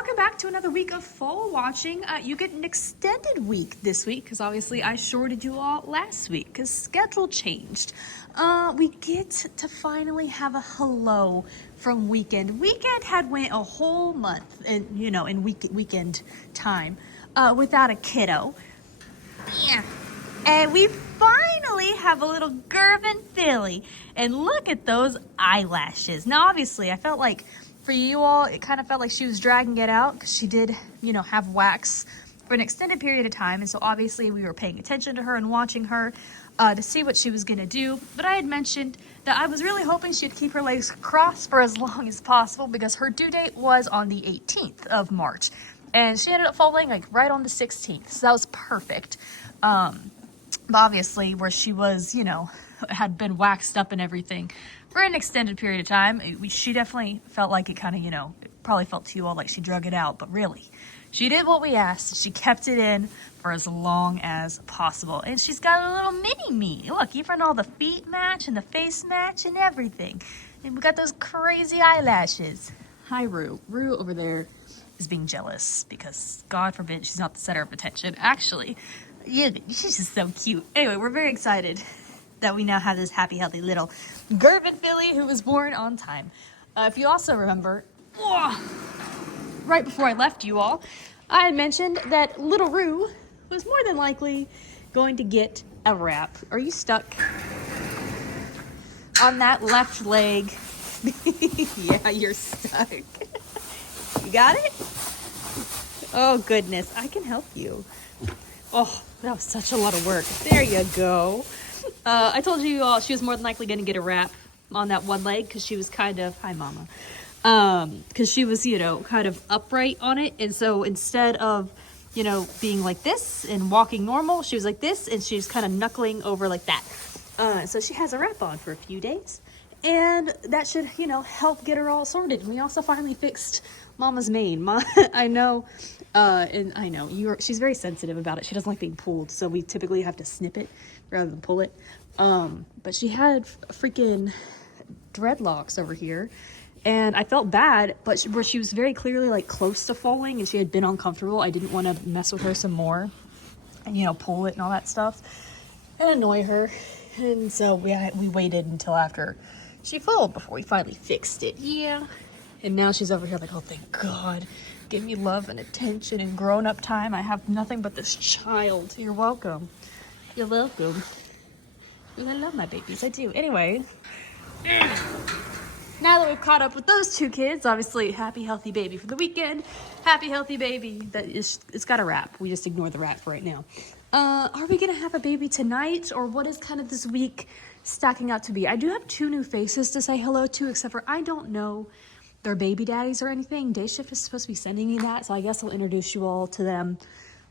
welcome back to another week of fall watching. You get an extended week this week because obviously I shorted you all last week because schedule changed. We get to finally have a hello from Weekend. Weekend had went a whole month in weekend time without a kiddo. Yeah. And we finally have a little Gervin filly. And look at those eyelashes. Now obviously I felt like for you all, it kind of felt like she was dragging it out because she did, have wax for an extended period of time. And so obviously we were paying attention to her and watching her to see what she was going to do. But I had mentioned that I was really hoping she'd keep her legs crossed for as long as possible because her due date was on the 18th of March. And she ended up foaling like right on the 16th. So that was perfect. But obviously where she was, had been waxed up and everything for an extended period of time, she definitely felt like it kind of, it probably felt to you all like she drug it out, but really, she did what we asked. She kept it in for as long as possible. And she's got a little mini-me. Look, even all the feet match and the face match and everything. And we got those crazy eyelashes. Hi, Rue. Rue over there is being jealous because, God forbid, she's not the center of attention. Actually, yeah, she's just so cute. Anyway, we're very excited that we now have this happy, healthy little Gervin filly who was born on time. If you also remember, right before I left you all, I had mentioned that little Rue was more than likely going to get a wrap. Are you stuck on that left leg? Yeah, you're stuck. You got it? Oh, goodness. I can help you. Oh, that was such a lot of work. There you go. I told you all she was more than likely going to get a wrap on that one leg because she was kind of, hi mama, because she was, kind of upright on it. And so instead of, being like this and walking normal, she was like this and she was kind of knuckling over like that. So she has a wrap on for a few days and that should, help get her all sorted. And we also finally fixed Mama's mane. I know, and I know she's very sensitive about it. She doesn't like being pulled. So we typically have to snip it rather than pull it. But she had freaking dreadlocks over here and I felt bad, but where she was very clearly like close to falling and she had been uncomfortable. I didn't want to mess with her some more and, pull it and all that stuff and annoy her. And so we waited until after she foaled before we finally fixed it. Yeah. And now she's over here like, oh, thank God. Give me love and attention and grown-up time. I have nothing but this child. You're welcome. You're welcome. I love my babies. I do. Anyway, now that we've caught up with those two kids, obviously happy, healthy baby for the weekend. Happy, healthy baby. It's got a wrap. We just ignore the wrap for right now. Are we going to have a baby tonight? Or what is kind of this week stacking out to be? I do have two new faces to say hello to, except for I don't know their baby daddies or anything. Day Shift is supposed to be sending me that, so I guess I'll introduce you all to them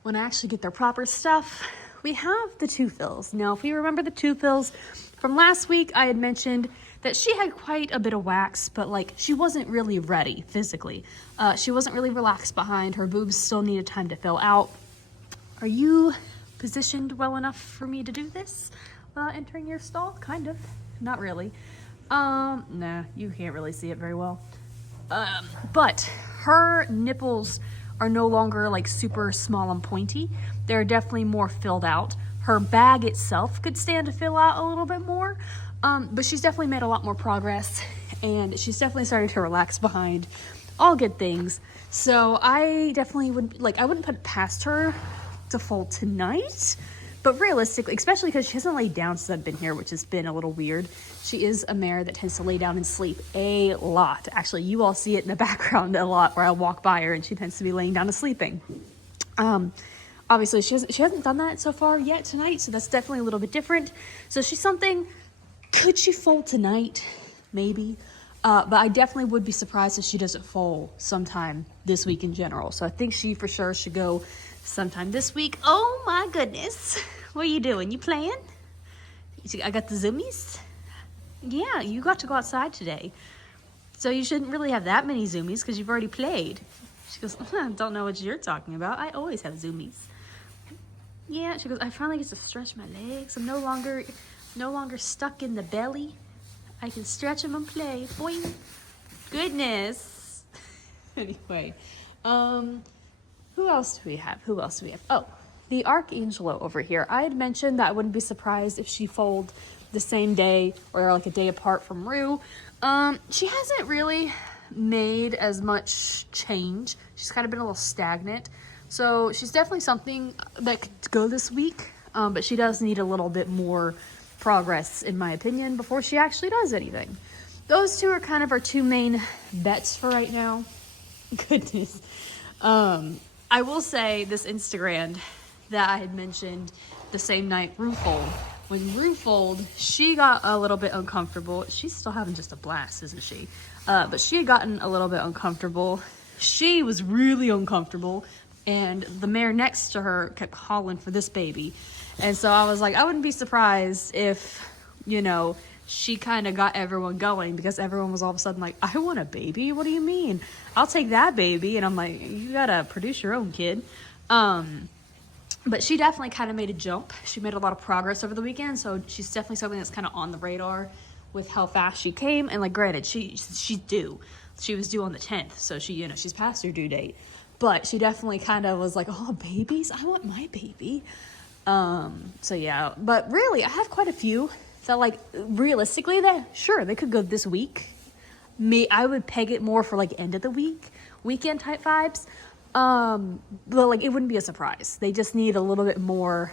when I actually get their proper stuff. We have the Two Phils. Now, if you remember the Two Phils from last week, I had mentioned that she had quite a bit of wax, but like she wasn't really ready physically. She wasn't really relaxed behind. Her boobs still needed time to fill out. Are you positioned well enough for me to do this? Entering your stall? Kind of. Not really. Nah, you can't really see it very well. But her nipples are no longer like super small and pointy. They're definitely more filled out. Her bag itself could stand to fill out a little bit more. But she's definitely made a lot more progress and she's definitely started to relax behind. All good things. So I definitely I wouldn't put it past her to foal tonight. But realistically, especially because she hasn't laid down since I've been here, which has been a little weird. She is a mare that tends to lay down and sleep a lot. Actually, you all see it in the background a lot where I walk by her and she tends to be laying down and sleeping. Obviously, she hasn't done that so far yet tonight, so that's definitely a little bit different. So she's something, could she foal tonight? Maybe. But I definitely would be surprised if she doesn't foal sometime this week in general. So I think she for sure should go sometime this week. Oh my goodness. What are you doing? You playing? I got the zoomies. Yeah, you got to go outside today. So you shouldn't really have that many zoomies because you've already played. She goes, I don't know what you're talking about. I always have zoomies. Yeah, she goes, I finally get to stretch my legs. I'm no longer stuck in the belly. I can stretch them and play. Boing. Goodness. Anyway, Who else do we have? Oh, the Archangelo over here. I had mentioned that I wouldn't be surprised if she foaled the same day or like a day apart from Rue. She hasn't really made as much change. She's kind of been a little stagnant. So she's definitely something that could go this week, but she does need a little bit more progress, in my opinion, before she actually does anything. Those two are kind of our two main bets for right now. Goodness. I will say this Instagram that I had mentioned the same night Rue fold. When Rue fold, she got a little bit uncomfortable. She's still having just a blast, isn't she? But she had gotten a little bit uncomfortable. She was really uncomfortable, and the mare next to her kept calling for this baby. And so I was like, I wouldn't be surprised if, you know, she kind of got everyone going, because everyone was all of a sudden like, I want a baby? What do you mean? I'll take that baby. And I'm like, you gotta produce your own kid. But she definitely kind of made a jump. She made a lot of progress over the weekend, so she's definitely something that's kind of on the radar with how fast she came. And like, granted, she's due. She was due on the 10th, so she, you know, she's past her due date. But she definitely kind of was like, oh, babies? I want my baby. So yeah, but really, I have quite a few that, like, realistically, they could go this week. I would peg it more for like end of the weekend type vibes. But like, it wouldn't be a surprise. They just need a little bit more,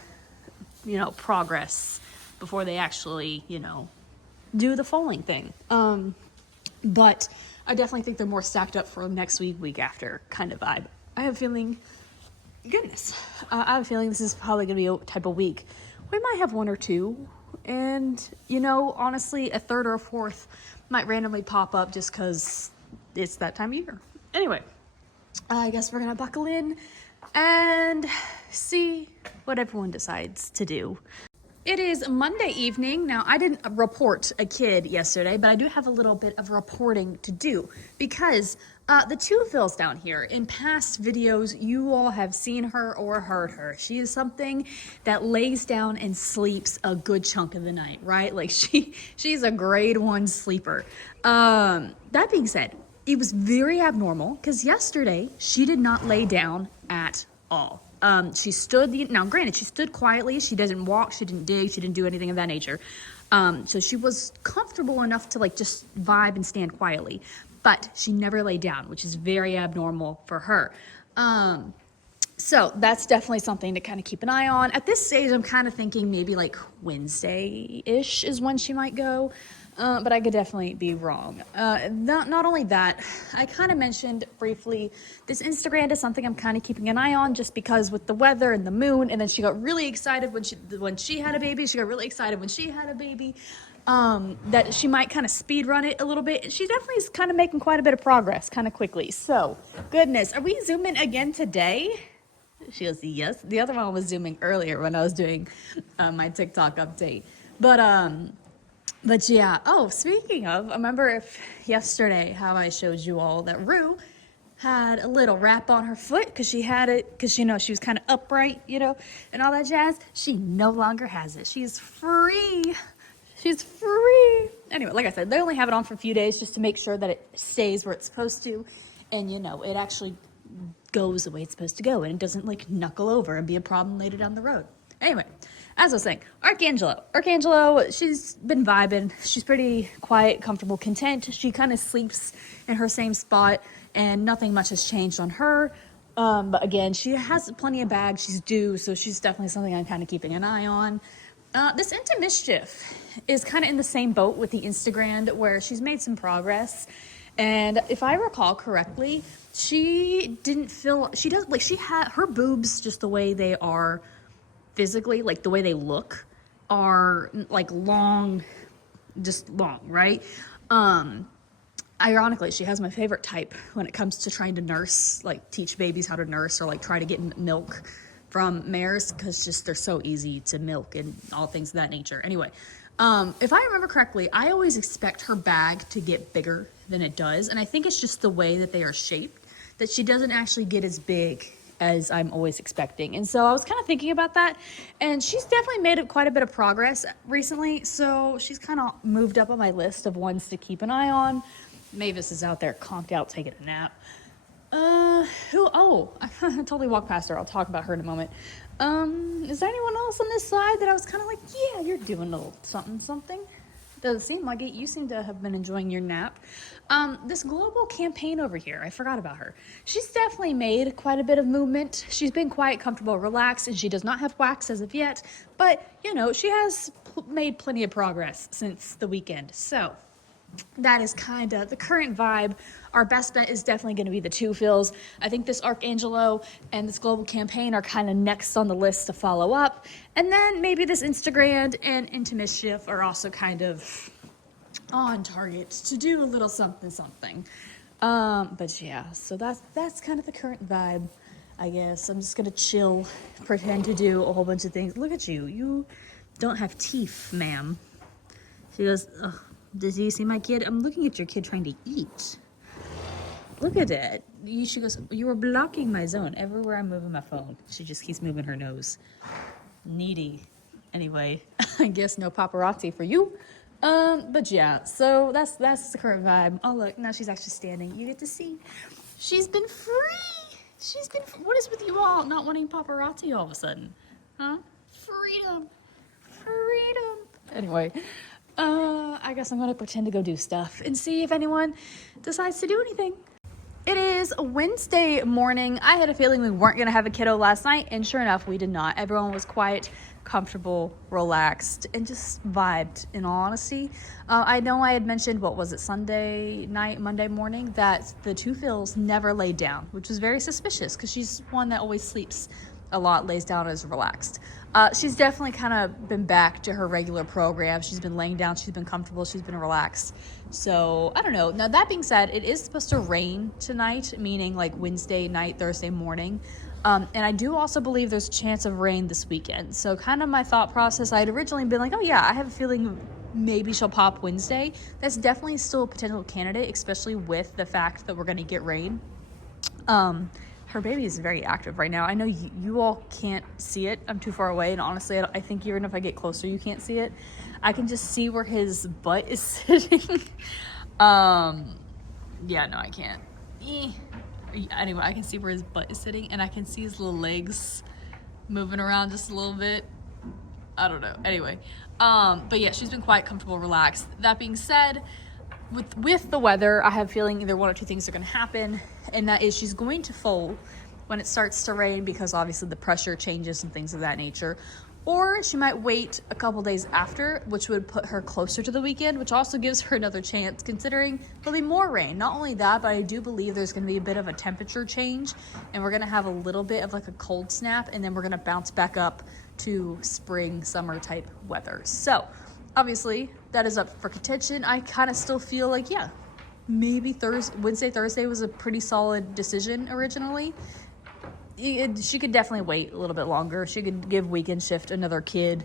you know, progress before they actually, you know, do the foaling thing. But I definitely think they're more stacked up for next week after kind of vibe. I have a feeling, goodness, I have a feeling this is probably going to be a type of week. We might have one or two, and, you know, honestly, a third or a fourth might randomly pop up just because it's that time of year. Anyway, I guess we're going to buckle in and see what everyone decides to do. It is Monday evening. Now, I didn't report a kid yesterday, but I do have a little bit of reporting to do, because the two Phils down here, in past videos, you all have seen her or heard her. She is something that lays down and sleeps a good chunk of the night, right? Like, she's a grade 1 sleeper. That being said, it was very abnormal, because yesterday she did not lay down at all. She stood, now granted, she stood quietly. She doesn't walk, she didn't dig, she didn't do anything of that nature. So she was comfortable enough to like just vibe and stand quietly, but she never lay down, which is very abnormal for her. So that's definitely something to kind of keep an eye on. At this stage, I'm kind of thinking maybe like Wednesday-ish is when she might go. But I could definitely be wrong. Not only that, I kind of mentioned briefly, this Instagram is something I'm kind of keeping an eye on, just because with the weather and the moon, and then she got really excited when she had a baby. She got really excited when she had a baby, that she might kind of speed run it a little bit. She definitely is kind of making quite a bit of progress kind of quickly. So, goodness, are we zooming again today? She goes, yes. The other one was zooming earlier when I was doing my TikTok update. But yeah, oh, speaking of, I remember yesterday how I showed you all that Rue had a little wrap on her foot because she had it, because, you know, she was kind of upright, you know, and all that jazz. She no longer has it. She's free. She's free. Anyway, like I said, they only have it on for a few days just to make sure that it stays where it's supposed to. And, you know, it actually goes the way it's supposed to go, and it doesn't, like, knuckle over and be a problem later down the road. Anyway, as I was saying, Archangelo, she's been vibing. She's pretty quiet, comfortable, content. She kind of sleeps in her same spot, and nothing much has changed on her. But again, she has plenty of bags. She's due, so she's definitely something I'm kind of keeping an eye on. This Into Mischief is kind of in the same boat with the Instagram, where she's made some progress. And if I recall correctly, she had her boobs, just the way they are physically, like the way they look, are like long, right? Ironically, she has my favorite type when it comes to trying to nurse, like teach babies how to nurse, or like try to get milk from mares, because just they're so easy to milk and all things of that nature. Anyway, if I remember correctly, I always expect her bag to get bigger than it does, and I think it's just the way that they are shaped, that she doesn't actually get as big as I'm always expecting. And so I was kind of thinking about that, and she's definitely made quite a bit of progress recently, so she's kind of moved up on my list of ones to keep an eye on. Mavis is out there conked out taking a nap. Who? Oh, I totally walked past her. I'll talk about her in a moment. Is there anyone else on this side that I was kind of like, yeah, you're doing a little something, something? Doesn't seem like it. You seem to have been enjoying your nap. This global campaign over here, I forgot about her. She's definitely made quite a bit of movement. She's been quite comfortable, relaxed, and she does not have wax as of yet. But, you know, she has made plenty of progress since the weekend. So that is kind of the current vibe. Our best bet is definitely going to be the two fills. I think this Arcangelo and this global campaign are kind of next on the list to follow up. And then maybe this Instagram and Into Mischief are also kind of on target to do a little something something. But yeah, so that's kind of the current vibe, I guess. I'm just going to chill, pretend to do a whole bunch of things. Look at you. You don't have teeth, ma'am. She goes, ugh. Does you see my kid? I'm looking at your kid trying to eat. Look at it. She goes, you were blocking my zone. Everywhere I'm moving my phone, she just keeps moving her nose. Needy. Anyway, I guess no paparazzi for you. But yeah, so that's the current vibe. Oh look, now she's actually standing. You get to see. She's been free. What is with you all not wanting paparazzi all of a sudden? Huh? Freedom. Anyway. I guess I'm gonna pretend to go do stuff and see if anyone decides to do anything. It is Wednesday morning. I had a feeling we weren't gonna have a kiddo last night, and sure enough, we did not. Everyone was quiet, comfortable, relaxed, and just vibed, in all honesty. I know I had mentioned, Sunday night, Monday morning, that the two fills never laid down, which was very suspicious because she's one that always sleeps a lot, lays down, is relaxed. She's definitely kind of been back to her regular program. She's been laying down, she's been comfortable, she's been relaxed. So I don't know. Now that being said, it is supposed to rain tonight, meaning like Wednesday night, Thursday morning. And I do also believe there's a chance of rain this weekend. So kind of my thought process, I had originally been like, oh yeah, I have a feeling maybe she'll pop Wednesday. That's definitely still a potential candidate, especially with the fact that we're going to get rain. Her baby is very active right now. I know you all can't see it. I'm too far away, and honestly, I think even if I get closer, you can't see it. I can just see where his butt is sitting. Yeah, no, I can't. Anyway, I can see where his butt is sitting, and I can see his little legs moving around just a little bit. I don't know. Anyway, but yeah, she's been quite comfortable, relaxed. That being said, with the weather, I have a feeling either one or two things are going to happen, and that is she's going to foal when it starts to rain because obviously the pressure changes and things of that nature, or she might wait a couple days after, which would put her closer to the weekend, which also gives her another chance considering there'll be more rain. Not only that, but I do believe there's going to be a bit of a temperature change, and we're going to have a little bit of like a cold snap, and then we're going to bounce back up to spring, summer type weather. So obviously, that is up for contention. I kind of still feel like, yeah, maybe Wednesday, Thursday was a pretty solid decision originally. She could definitely wait a little bit longer. She could give Weekend Shift another kid.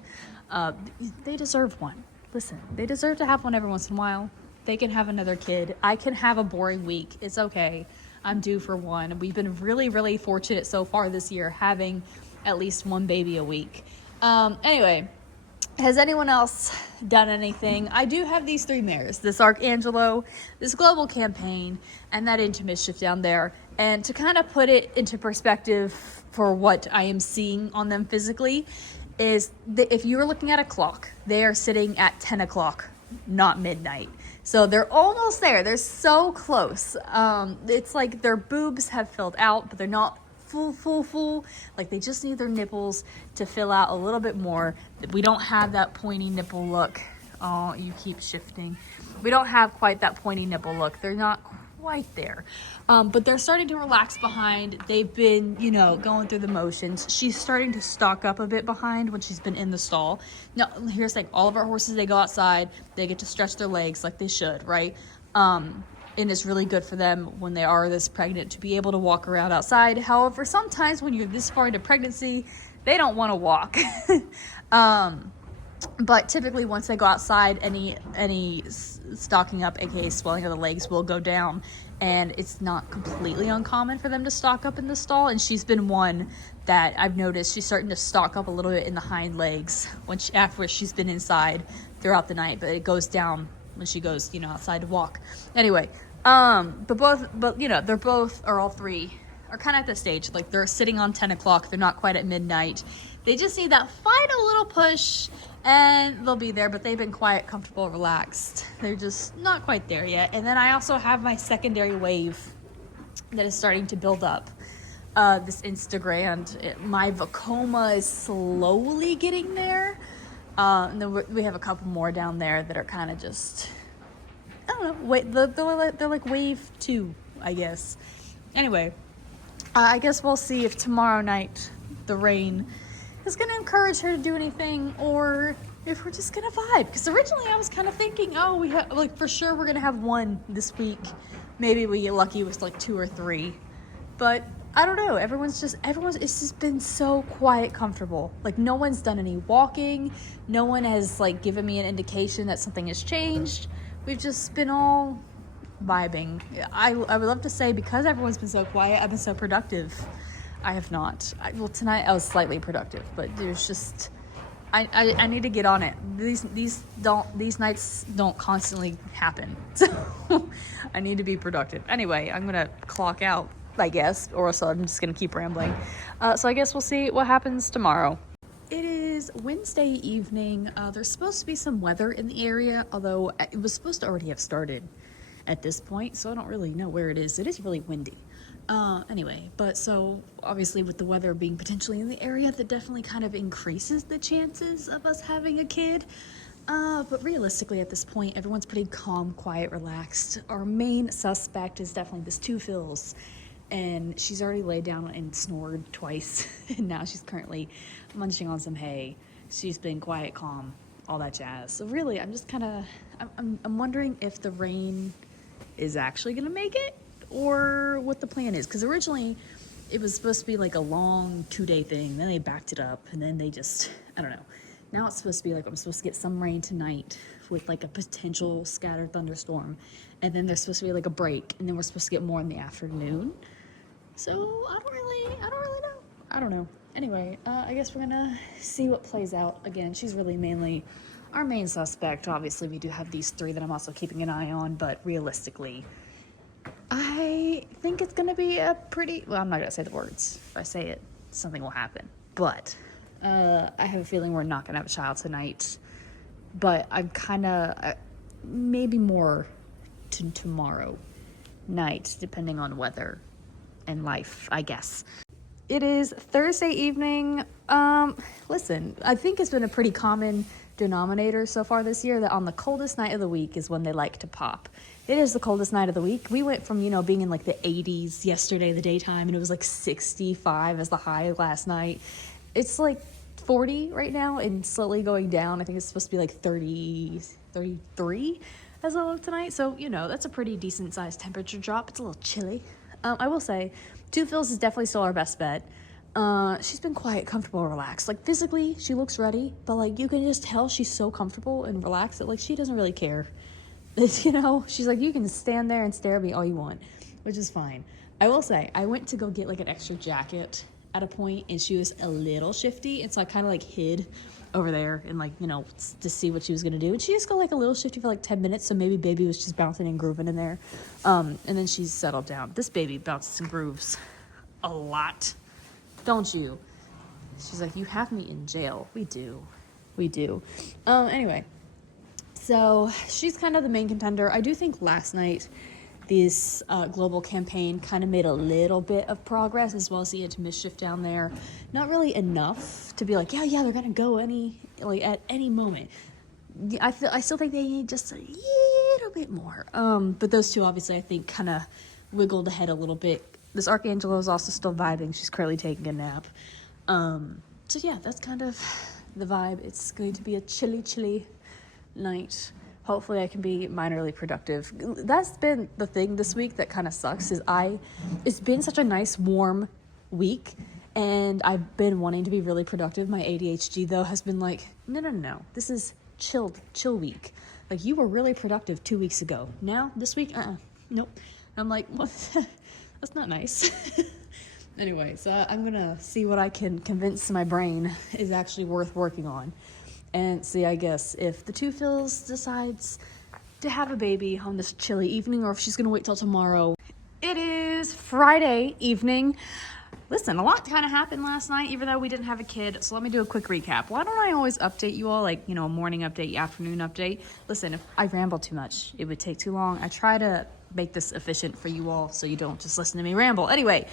They deserve one. Listen, they deserve to have one every once in a while. They can have another kid. I can have a boring week. It's okay. I'm due for one. We've been really, really fortunate so far this year having at least one baby a week. Anyway. Has anyone else done anything? I do have these three mares, this Arcangelo, this global campaign, and that Into Mischief down there. And to kind of put it into perspective for what I am seeing on them physically is that if you're looking at a clock, they are sitting at 10 o'clock, not midnight. So they're almost there. They're so close. It's like their boobs have filled out, but they're not full. Like they just need their nipples to fill out a little bit more. We don't have that pointy nipple look. Oh, you keep shifting. We don't have quite that pointy nipple look. They're not quite there. But they're starting to relax behind. They've been, going through the motions. She's starting to stock up a bit behind when she's been in the stall. Now, here's the thing. All of our horses, they go outside. They get to stretch their legs like they should, right? And it's really good for them when they are this pregnant to be able to walk around outside. However, sometimes when you're this far into pregnancy, they don't want to walk. But typically once they go outside, any stocking up, aka swelling of the legs, will go down. And it's not completely uncommon for them to stock up in the stall. And she's been one that I've noticed she's starting to stock up a little bit in the hind legs after she's been inside throughout the night. But it goes down when she goes, outside to walk. Anyway, But you know, they're both, or all three, are kind of at the stage. Like, they're sitting on 10 o'clock. They're not quite at midnight. They just need that final little push, and they'll be there. But they've been quiet, comfortable, relaxed. They're just not quite there yet. And then I also have my secondary wave that is starting to build up. This Instagram, my Vacoma is slowly getting there. And then we have a couple more down there that are kind of just, I don't know, wait, they're like wave 2, I guess. Anyway, I guess we'll see if tomorrow night the rain is going to encourage her to do anything, or if we're just going to vibe. Because originally I was kind of thinking, oh, we have, like, for sure we're going to have one this week. Maybe we get lucky with like 2 or 3. But I don't know. It's just been so quiet, comfortable. Like, no one's done any walking. No one has, like, given me an indication that something has changed. We've just been all vibing. I would love to say, because everyone's been so quiet, I've been so productive. I have not. Well, tonight I was slightly productive, but there's just, I need to get on it. These nights don't constantly happen. So I need to be productive. Anyway, I'm gonna clock out, I guess, or else I'm just gonna keep rambling. So I guess we'll see what happens tomorrow. It is Wednesday evening. There's supposed to be some weather in the area, although it was supposed to already have started at this point, so I don't really know where it is. It is really windy. Anyway, but so obviously with the weather being potentially in the area, that definitely kind of increases the chances of us having a kid. But realistically at this point, everyone's pretty calm, quiet, relaxed. Our main suspect is definitely this Two Phils, and she's already laid down and snored twice, and now she's currently munching on some hay. She's been quiet, calm, all that jazz. So really, I'm just kind of, I'm wondering if the rain is actually gonna make it, or what the plan is. Because originally it was supposed to be like a long 2-day thing, then they backed it up, and then they just, I don't know. Now it's supposed to be like, I'm supposed to get some rain tonight with like a potential scattered thunderstorm, and then there's supposed to be like a break, and then we're supposed to get more in the afternoon. So I don't really know. I don't know. Anyway, I guess we're gonna see what plays out. Again, she's really mainly our main suspect. Obviously, we do have these 3 that I'm also keeping an eye on, but realistically, I think it's gonna be a pretty, well, I'm not gonna say the words. If I say it, something will happen. But I have a feeling we're not gonna have a child tonight. But I'm kind of, maybe more to tomorrow night, depending on weather and life, I guess. It is Thursday evening. Listen, I think it's been a pretty common denominator so far this year that on the coldest night of the week is when they like to pop. It is the coldest night of the week. We went from, being in like the 80s yesterday, the daytime, and it was like 65 as the high last night. It's like 40 right now and slowly going down. I think it's supposed to be like 30, 33 as of tonight. So, that's a pretty decent sized temperature drop. It's a little chilly. I will say, Two Phils is definitely still our best bet. She's been quiet, comfortable, relaxed. Like, physically, she looks ready, but like you can just tell she's so comfortable and relaxed that like she doesn't really care. She's like, you can stand there and stare at me all you want, which is fine. I will say, I went to go get like an extra jacket at a point, and she was a little shifty, and so I kind of like hid over there and like, to see what she was gonna do. And she just got like a little shifty for like 10 minutes, so maybe baby was just bouncing and grooving in there. And then she's settled down. This baby bounces and grooves a lot, don't you? She's like, you have me in jail. We do. Anyway, so she's kind of the main contender. I do think last night this global campaign kind of made a little bit of progress, as well as the mischief down there. Not really enough to be like, yeah, they're gonna go at any moment. I still think they need just a little bit more. But those two, obviously, I think kind of wiggled ahead a little bit. This Archangelo is also still vibing. She's currently taking a nap. So yeah, that's kind of the vibe. It's going to be a chilly night. Hopefully I can be minorly productive. That's been the thing this week that kind of sucks, is it's been such a nice warm week, and I've been wanting to be really productive. My ADHD though has been like, no, this is chill week. Like, you were really productive 2 weeks ago. Now this week, nope. I'm like, what? That's not nice. Anyway, so I'm gonna see what I can convince my brain is actually worth working on. And see, I guess, if the Two Phils decides to have a baby on this chilly evening, or if she's gonna wait till tomorrow. It is Friday evening. Listen, a lot kind of happened last night, even though we didn't have a kid. So let me do a quick recap. Why don't I always update you all, like, you know, a morning update, afternoon update? Listen, if I ramble too much, it would take too long. I try to make this efficient for you all so you don't just listen to me ramble. Anyway,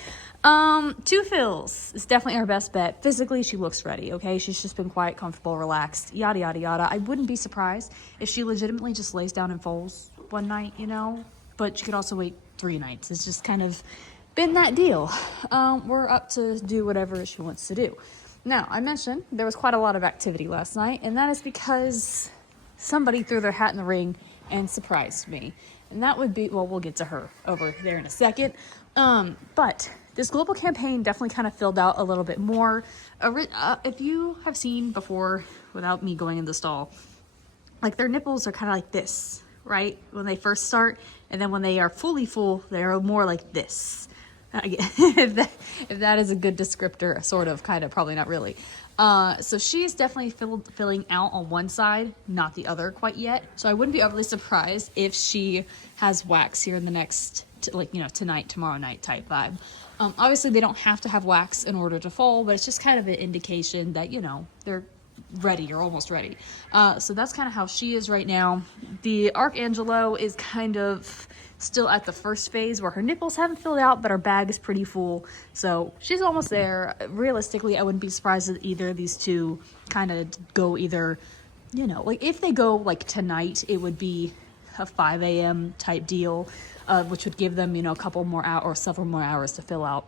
Two Phils is definitely our best bet. Physically, she looks ready, okay? She's just been quiet, comfortable, relaxed, yada, yada, yada. I wouldn't be surprised if she legitimately just lays down and folds one night, you know? But she could also wait 3 nights. It's just kind of been that deal. We're up to do whatever she wants to do. Now, I mentioned there was quite a lot of activity last night, and that is because somebody threw their hat in the ring and surprised me. And that would be, well, we'll get to her over there in a second. But this global campaign definitely kind of filled out a little bit more. If you have seen before, without me going in the stall, like their nipples are kind of like this, right? When they first start, and then when they are fully full, they're more like this. If that is a good descriptor, sort of, kind of, probably not really. So she's definitely filling out on one side, not the other quite yet. So I wouldn't be overly surprised if she has wax here in the next, like, you know, tonight, tomorrow night type vibe. Obviously they don't have to have wax in order to foal, but it's just kind of an indication that, you know, they're ready or almost ready. So that's kind of how she is right now. The Archangelo is kind of still at the first phase where her nipples haven't filled out, but her bag is pretty full. So she's almost there. Realistically, I wouldn't be surprised if either of these two kind of go either, you know, like if they go like tonight, it would be a 5 a.m. type deal, which would give them, you know, a couple more hours or several more hours to fill out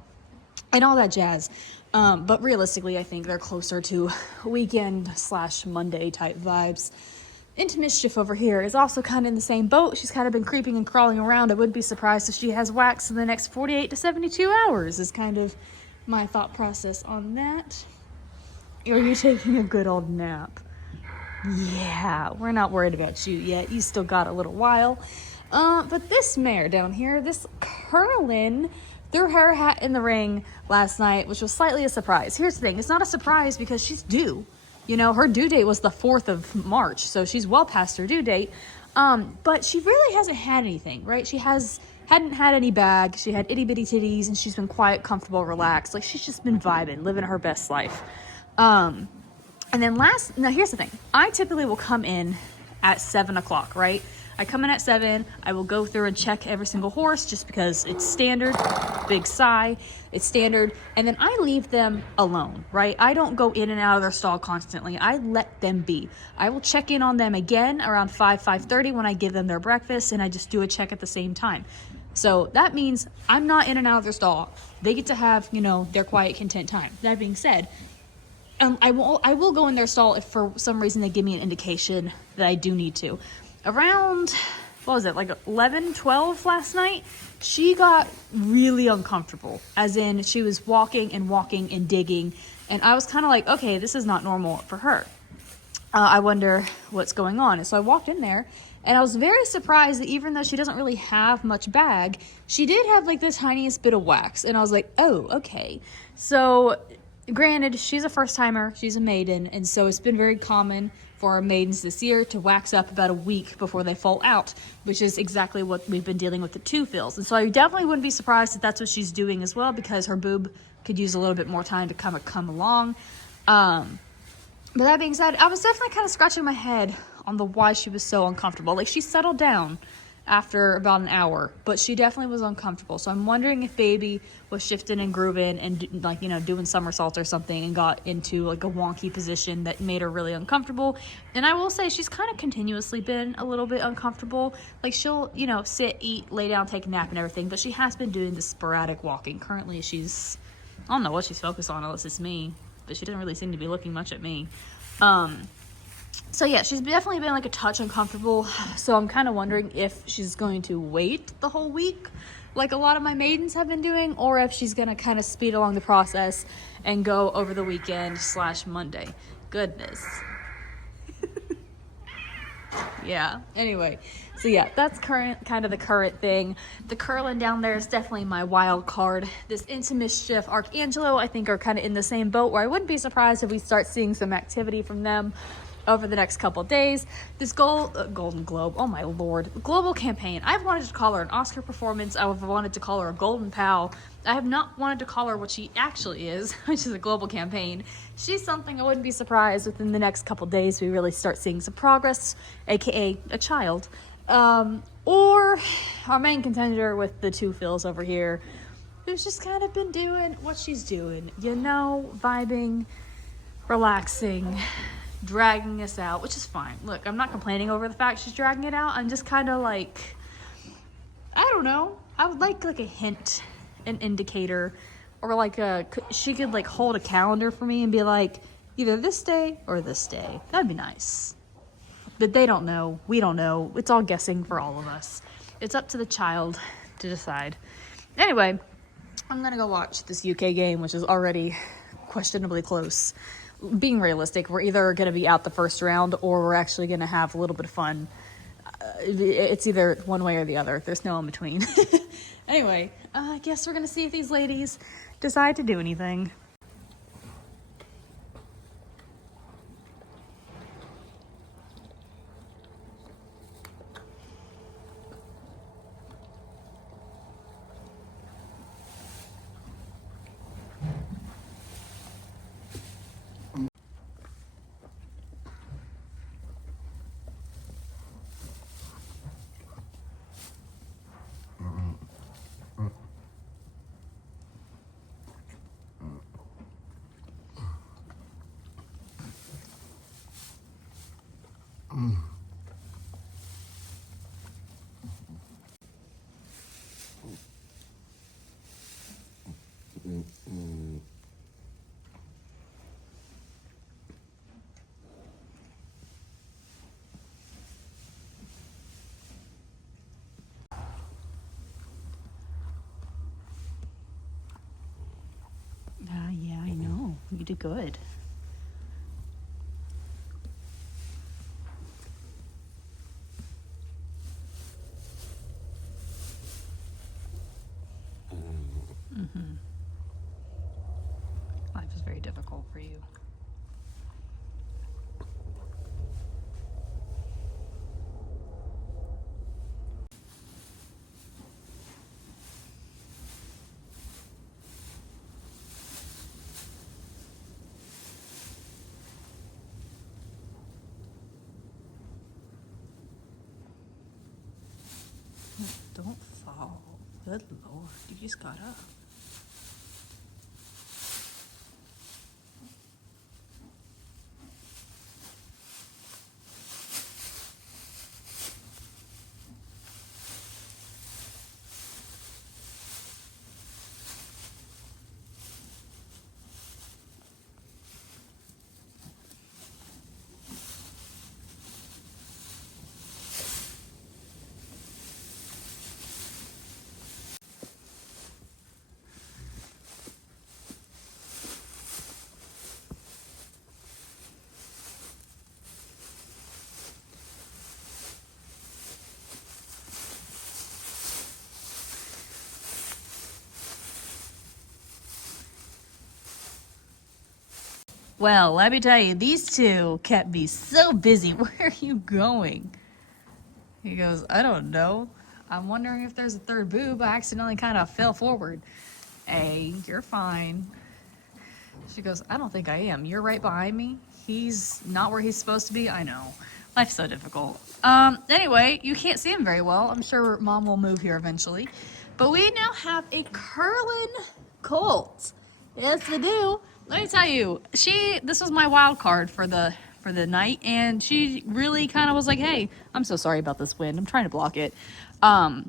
and all that jazz. But realistically, I think they're closer to weekend/Monday type vibes. Into Mischief over here is also kind of in the same boat. She's kind of been creeping and crawling around. I wouldn't be surprised if she has wax in the next 48 to 72 hours is kind of my thought process on that. Are you taking a good old nap? Yeah, we're not worried about you yet. You still got a little while. But this mare down here, this Curlin, threw her hat in the ring last night, which was slightly a surprise. Here's the thing. It's not a surprise because she's due. You know, her due date was the 4th of March, so she's well past her due date. But she really hasn't had anything, right? She hadn't had any bag. She had itty bitty titties, and she's been quiet, comfortable, relaxed. Like, she's just been vibing, living her best life. And then now here's the thing. I typically will come in at 7 o'clock, right? I come in at 7, I will go through and check every single horse just because it's standard, big sigh, it's standard, and then I leave them alone, right? I don't go in and out of their stall constantly. I let them be. I will check in on them again around 5:30 when I give them their breakfast, and I just do a check at the same time. So that means I'm not in and out of their stall. They get to have, you know, their quiet, content time. That being said, I will go in their stall if for some reason they give me an indication that I do need to. Around, what was it, like 11, 12 last night, she got really uncomfortable. As in, she was walking and digging. And I was kind of like, okay, this is not normal for her. I wonder what's going on. And so I walked in there, and I was very surprised that even though she doesn't really have much bag, she did have like the tiniest bit of wax. And I was like, oh, okay. So granted, she's a first timer, she's a maiden, and so it's been very common for our maidens this year to wax up about a week before they fall out, which is exactly what we've been dealing with the Two Phils. And so I definitely wouldn't be surprised if that's what she's doing as well, because her boob could use a little bit more time to come along. But that being said, I was definitely kind of scratching my head on the why she was so uncomfortable. Like, she settled down after about an hour, but she definitely was uncomfortable. So I'm wondering if baby was shifting and grooving and, like, you know, doing somersaults or something and got into like a wonky position that made her really uncomfortable. And I will say she's kind of continuously been a little bit uncomfortable. Like, she'll, you know, sit, eat, lay down, take a nap and everything, but she has been doing this sporadic walking. Currently I don't know what she's focused on unless it's me, but she doesn't really seem to be looking much at me. So yeah, she's definitely been like a touch uncomfortable. So I'm kind of wondering if she's going to wait the whole week like a lot of my maidens have been doing, or if she's going to kind of speed along the process and go over the weekend/Monday. Goodness. Yeah, anyway. So yeah, that's kind of the current thing. The Curlin down there is definitely my wild card. This Into Mischief Archangelo, I think, are kind of in the same boat where I wouldn't be surprised if we start seeing some activity from them. over the next couple of days. This Golden Globe, oh my lord, global campaign. I've wanted to call her an Oscar performance. I've wanted to call her a Golden Pal. I have not wanted to call her what she actually is, which is a global campaign. She's something I wouldn't be surprised within the next couple of days we really start seeing some progress, aka a child. Or our main contender with the two Phils over here, who's just kind of been doing what she's doing, you know, vibing, relaxing, dragging us out, which is fine. Look, I'm not complaining over the fact she's dragging it out. I'm just kind of like, I don't know. I would like a hint, an indicator, or like she could like hold a calendar for me and be like, either this day or this day. That'd be nice. But they don't know. We don't know. It's all guessing for all of us. It's up to the child to decide. Anyway, I'm gonna go watch this UK game, which is already questionably close. Being realistic, we're either gonna be out the first round or we're actually gonna have a little bit of fun. It's either one way or the other. There's no in between. Anyway, I guess we're gonna see if these ladies decide to do anything. Yeah, I know. You did good. Life is very difficult for you. Don't fall. Good Lord, you just got up. Well, let me tell you, these two kept me so busy. Where are you going? He goes, I don't know. I'm wondering if there's a third boob. I accidentally kind of fell forward. Hey, you're fine. She goes, I don't think I am. You're right behind me. He's not where he's supposed to be. I know. Life's so difficult. Anyway, you can't see him very well. I'm sure Mom will move here eventually. But we now have a Curlin colt. Yes, we do. Let me tell you, this was my wild card for the night, and she really kind of was like, hey, I'm so sorry about this wind. I'm trying to block it. But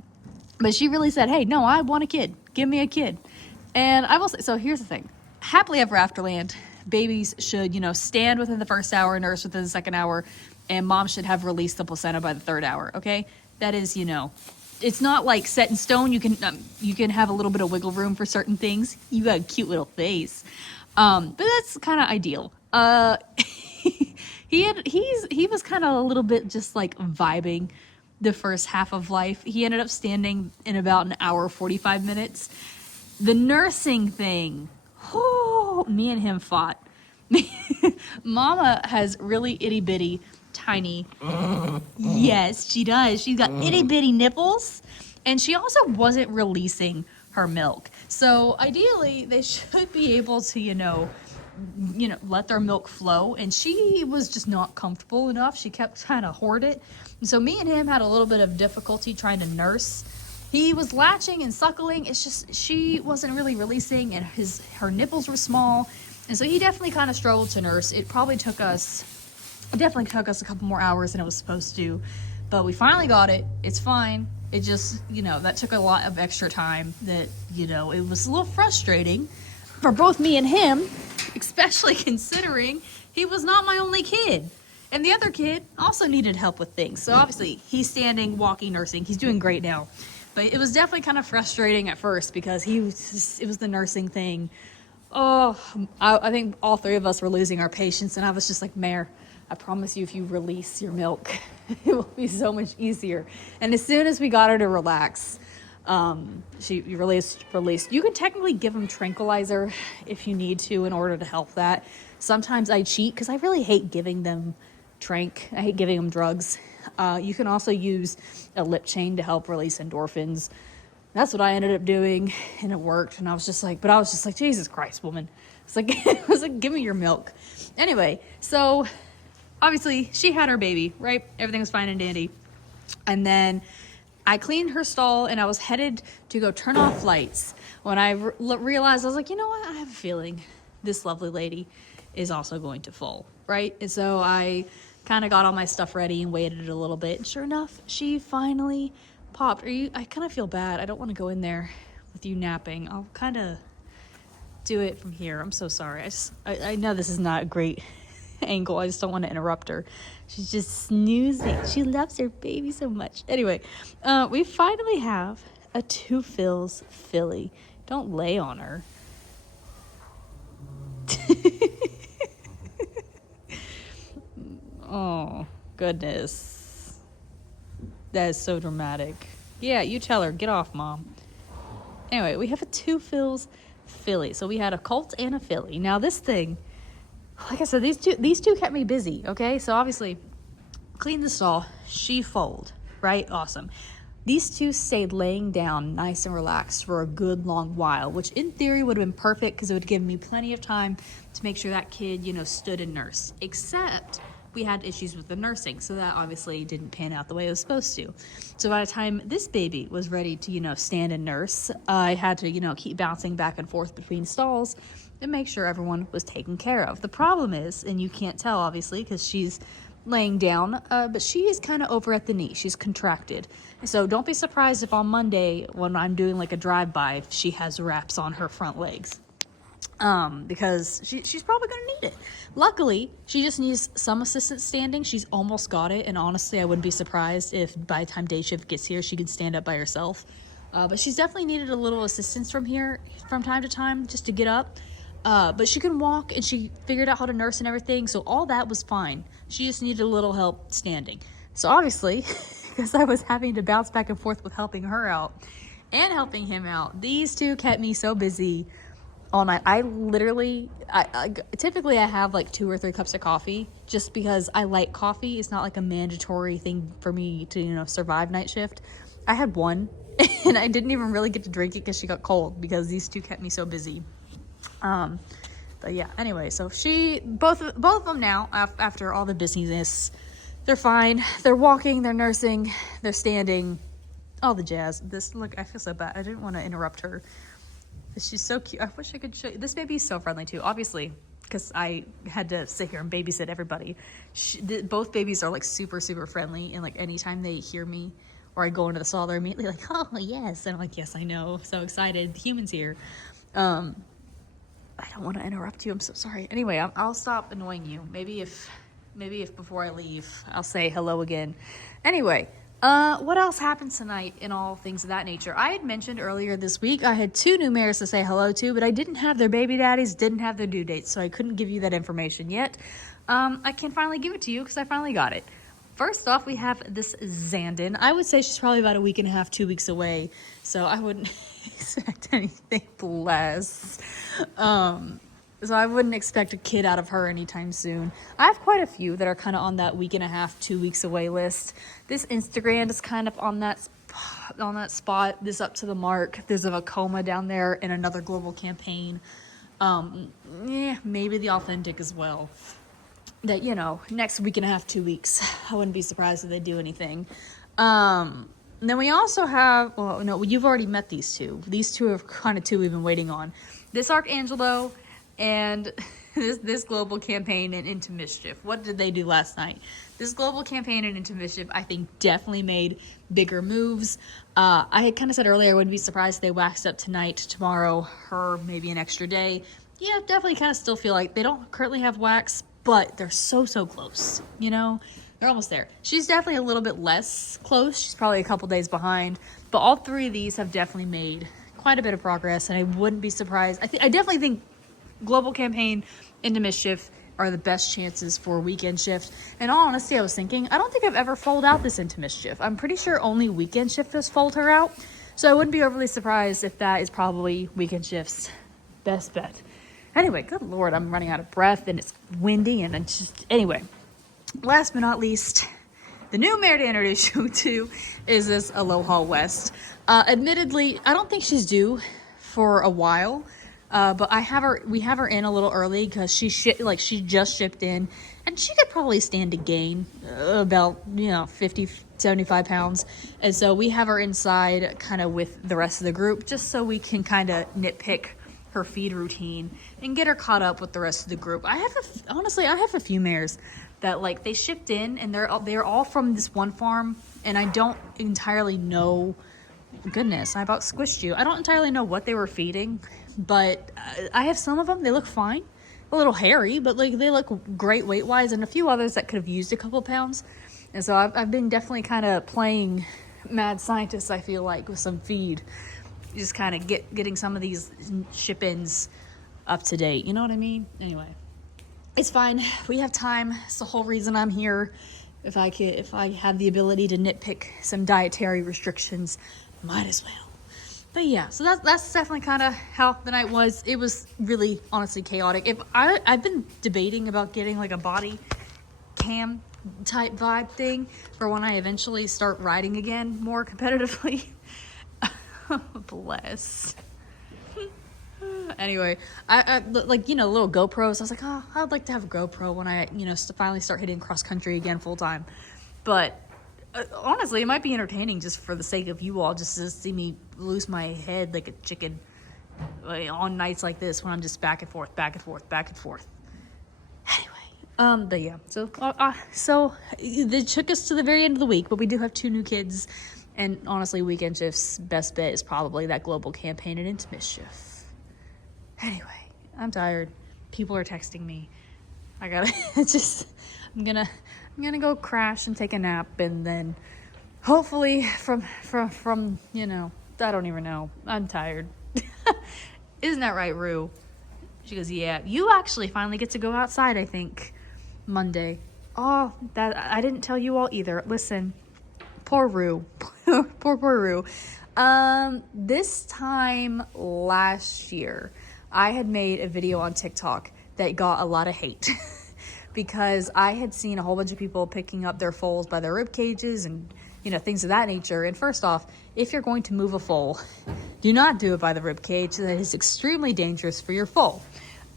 she really said, hey, no, I want a kid. Give me a kid. And I will say, so here's the thing. Happily Ever Afterland, babies should, stand within the first hour, nurse within the second hour, and mom should have released the placenta by the third hour, okay? That is, it's not like set in stone. You can have a little bit of wiggle room for certain things. You got a cute little face. But that's kind of ideal. He was kind of a little bit just like vibing the first half of life. He ended up standing in about an hour, 45 minutes. The nursing thing, me and him fought. Mama has really itty bitty, tiny. Yes, she does. She's got itty bitty nipples, and she also wasn't releasing her milk. So ideally, they should be able to, let their milk flow. And she was just not comfortable enough. She kept trying to hoard it. And so me and him had a little bit of difficulty trying to nurse. He was latching and suckling. It's just she wasn't really releasing, and her nipples were small. And so he definitely kind of struggled to nurse. It definitely took us a couple more hours than it was supposed to, but we finally got it. It's fine. It just, that took a lot of extra time that, it was a little frustrating for both me and him, especially considering he was not my only kid. And the other kid also needed help with things. So obviously he's standing, walking, nursing. He's doing great now. But it was definitely kind of frustrating at first because it was the nursing thing. Oh, I think all three of us were losing our patience, and I was just like, Mare, I promise you, if you release your milk, it will be so much easier. And as soon as we got her to relax, she released. You can technically give them tranquilizer if you need to in order to help that. Sometimes I cheat because I really hate giving them trank. I hate giving them drugs. You can also use a lip chain to help release endorphins. That's what I ended up doing, and it worked. And I was just like, Jesus Christ, woman. I was like, give me your milk. Anyway, so obviously she had her baby, right? Everything was fine and dandy. And then I cleaned her stall, and I was headed to go turn off lights when I realized, I was like, you know what? I have a feeling this lovely lady is also going to fall, right? And so I kind of got all my stuff ready and waited a little bit. And sure enough, she finally popped. I kind of feel bad. I don't want to go in there with you napping. I'll kind of do it from here. I'm so sorry. I know this is not a great angle. I just don't want to interrupt her. She's just snoozing. She loves her baby so much. Anyway, we finally have a 2 fills filly. Don't lay on her. Oh, goodness. That is so dramatic. Yeah, you tell her. Get off, Mom. Anyway, we have a 2 fills filly. So we had a colt and a filly. Now this thing, like I said, these two kept me busy, okay? So obviously, clean the stall. She foaled, right? Awesome. These two stayed laying down nice and relaxed for a good long while, which in theory would have been perfect because it would give me plenty of time to make sure that kid, stood and nursed. Except we had issues with the nursing, so that obviously didn't pan out the way it was supposed to. So by the time this baby was ready to, stand and nurse, I had to, keep bouncing back and forth between stalls and make sure everyone was taken care of. The problem is, and you can't tell obviously because she's laying down, but she is kind of over at the knee. She's contracted. So don't be surprised if on Monday when I'm doing like a drive-by, she has wraps on her front legs. Because she's probably going to need it. Luckily, she just needs some assistance standing. She's almost got it, and honestly, I wouldn't be surprised if by the time day shift gets here, she could stand up by herself. But she's definitely needed a little assistance from time to time, just to get up. But she can walk, and she figured out how to nurse and everything, so all that was fine. She just needed a little help standing. So obviously, because I was having to bounce back and forth with helping her out and helping him out, these two kept me so busy all night. I typically I have like 2 or 3 cups of coffee just because I like coffee. It's not like a mandatory thing for me to, survive night shift. I had 1 and I didn't even really get to drink it because she got cold because these two kept me so busy. But yeah, anyway, so both of them now, after all the busyness, they're fine. They're walking, they're nursing, they're standing, all the jazz. Look, I feel so bad. I didn't want to interrupt her. She's so cute. I wish I could show you. This baby is so friendly too, obviously, because I had to sit here and babysit everybody. Both babies are like super, super friendly, and like anytime they hear me or I go into the stall, they're immediately like, oh yes, and I'm like, yes, I know, so excited, the human's here. I don't want to interrupt you. I'm so sorry. Anyway, I'll stop annoying you. Maybe if before I leave, I'll say hello again. Anyway. What else happened tonight in all things of that nature? I had mentioned earlier this week I had 2 new mares to say hello to, but I didn't have their baby daddies, didn't have their due dates, so I couldn't give you that information yet. I can finally give it to you because I finally got it. First off, we have this Zandon. I would say she's probably about a week and a half, 2 weeks away, so I wouldn't expect anything less. So I wouldn't expect a kid out of her anytime soon. I have quite a few that are kind of on that week and a half, 2 weeks away list. This Instagram is kind of on that spot. This Up to the Mark. There's a Vacoma down there and another global campaign. Maybe the Authentic as well. That, next week and a half, 2 weeks. I wouldn't be surprised if they do anything. Then we also have, well, no, you've already met these two. These two are kind of two we've been waiting on. This Archangelo and this global campaign and Into Mischief. What did they do last night? This global campaign and Into Mischief, I think, definitely made bigger moves. I had kind of said earlier I wouldn't be surprised if they waxed up tonight, tomorrow, her maybe an extra day. Yeah, definitely kind of still feel like they don't currently have wax, but they're so close, They're almost there. She's definitely a little bit less close. She's probably a couple days behind. But all three of these have definitely made quite a bit of progress, and I wouldn't be surprised. I definitely think Global Campaign, Into Mischief are the best chances for Weekend Shift. In all honesty, I was thinking, I don't think I've ever fold out this Into Mischief. I'm pretty sure only Weekend Shift has fold her out. So I wouldn't be overly surprised if that is probably Weekend Shift's best bet. Anyway, good Lord, I'm running out of breath, and it's windy, and it's just... Anyway. Last but not least, the new mare to introduce you to is this Aloha West. Admittedly, I don't think she's due for a while, but we have her in a little early because she just shipped in, and she could probably stand to gain about 50, 75 pounds. And so we have her inside kind of with the rest of the group just so we can kind of nitpick her feed routine and get her caught up with the rest of the group. I have a few mares that they shipped in, and they're all from this one farm, and I don't entirely know. Goodness, I about squished you. I don't entirely know what they were feeding, but I have some of them. They look fine, a little hairy, but they look great weight wise, and a few others that could have used a couple pounds. And so I've been definitely kind of playing mad scientist. I feel like with some feed, just kind of getting some of these ship-ins up to date. You know what I mean? Anyway. It's fine. We have time. It's the whole reason I'm here. If I have the ability to nitpick some dietary restrictions, might as well. But yeah, so that's definitely kind of how the night was. It was really honestly chaotic. I've been debating about getting a body cam type vibe thing for when I eventually start riding again more competitively. Bless. Anyway, I little GoPros. I was like, I'd like to have a GoPro when I, finally start hitting cross country again full time. But honestly, it might be entertaining just for the sake of you all, just to see me lose my head like a chicken on nights like this when I'm just back and forth. Anyway, but yeah, so it took us to the very end of the week, but we do have 2 new kids, and honestly, Weekend Shift's best bet is probably that global campaign and Into Mischief. Anyway, I'm tired. People are texting me. I gotta I'm gonna go crash and take a nap, and then hopefully from I don't even know. I'm tired. Isn't that right, Rue? She goes, yeah. You actually finally get to go outside, I think, Monday. Oh, that I didn't tell you all either. Listen, poor Rue. poor Rue. This time last year, I had made a video on TikTok that got a lot of hate because I had seen a whole bunch of people picking up their foals by their rib cages and, things of that nature. And first off, if you're going to move a foal, do not do it by the rib cage. That is extremely dangerous for your foal.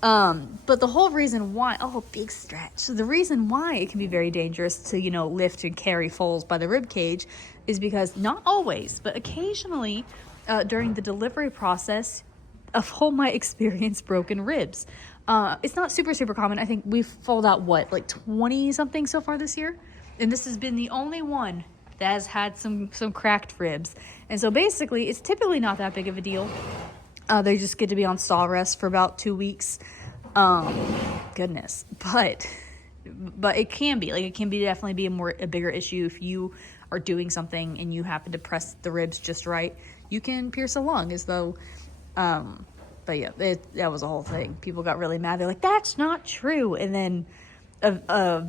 But the whole reason why, big stretch. So the reason why it can be very dangerous to, lift and carry foals by the rib cage is because not always, but occasionally during the delivery process, a foal might experience broken ribs. It's not super common. I think we've foaled out 20 something so far this year, and this has been the only one that has had some cracked ribs. And so basically, it's typically not that big of a deal. They just get to be on stall rest for about 2 weeks. Goodness, but it can be definitely be a bigger issue if you are doing something and you happen to press the ribs just right. You can pierce a lung as though. But yeah, that was a whole thing. People got really mad. They're like, that's not true. And then a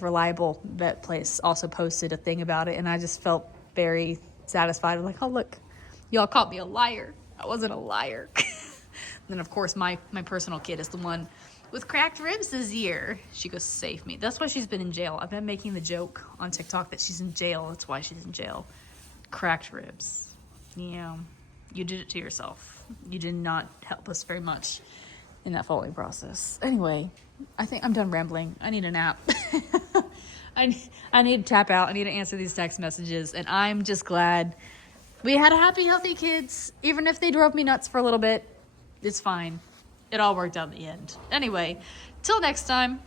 reliable vet place also posted a thing about it. And I just felt very satisfied. I'm like, oh, look, y'all caught me a liar. I wasn't a liar. then of course my personal kid is the one with cracked ribs this year. She goes, save me. That's why she's been in jail. I've been making the joke on TikTok that she's in jail. That's why she's in jail. Cracked ribs. Yeah, you did it to yourself. You did not help us very much in that following process. Anyway, I think I'm done rambling. I need a nap. I need to tap out. I need to answer these text messages. And I'm just glad we had a happy, healthy kids. Even if they drove me nuts for a little bit, it's fine. It all worked out in the end. Anyway, till next time.